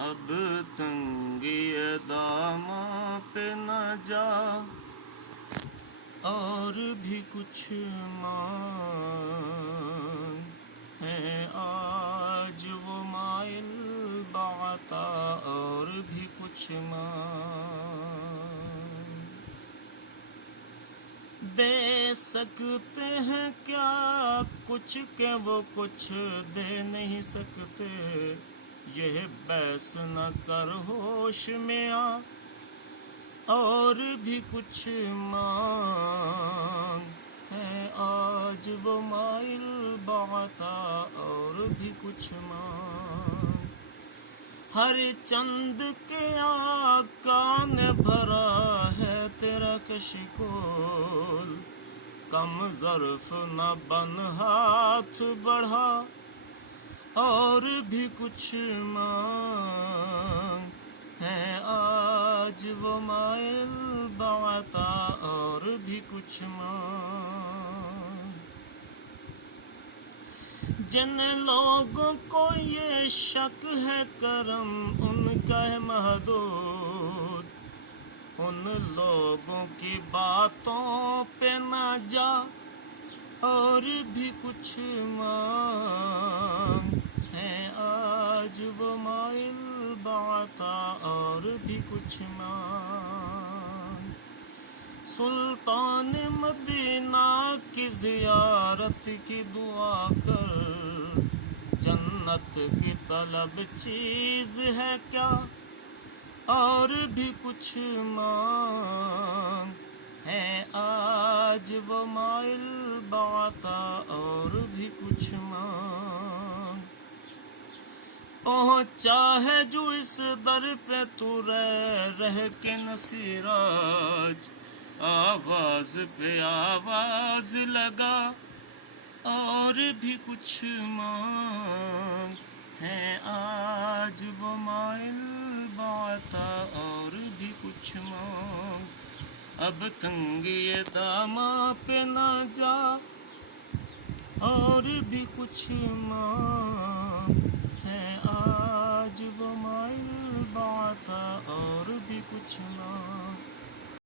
اب تنگی داماں پہ نہ جا، اور بھی کچھ مانگ ہے آج وہ مائل بعطا، اور بھی کچھ مانگ دے سکتے ہیں کیا کچھ کہ وہ کچھ دے نہیں سکتے، یہ بحث نہ کر ہوش میں آ، اور بھی کچھ مانگ ہے آج وہ مائل بعطا، اور بھی کچھ مانگ ہر چند کے آقا نے بھرا ہے تیرا کشکول، کم ظرف نہ بن ہاتھ بڑھا، اور بھی کچھ مانگ ہے آج وہ مائل بعطا، اور بھی کچھ مانگ جن لوگوں کو یہ شک ہے کرم ان کا ہے محدود، ان لوگوں کی باتوں پہ نہ جا، اور بھی کچھ مانگ ہے آج وہ مائل بعطا، اور بھی کچھ مانگ سلطان مدینہ کی زیارت کی دعا کر، جنت کی طلب چیز ہے کیا، اور بھی کچھ مانگ ہے آج وہ مائل بعطا، اور بھی کچھ مانگ پہنچا ہے جو اس در پہ تو رہ کے نصیراج، آواز پہ آواز لگا، اور بھی کچھ مانگ ہے آج وہ مائل بعطا، اور بھی کچھ مانگ اب تنگی داماں پہ نہ جا، اور بھی کچھ مانگ ہے آج وہ مائل بعطا، اور بھی کچھ مانگ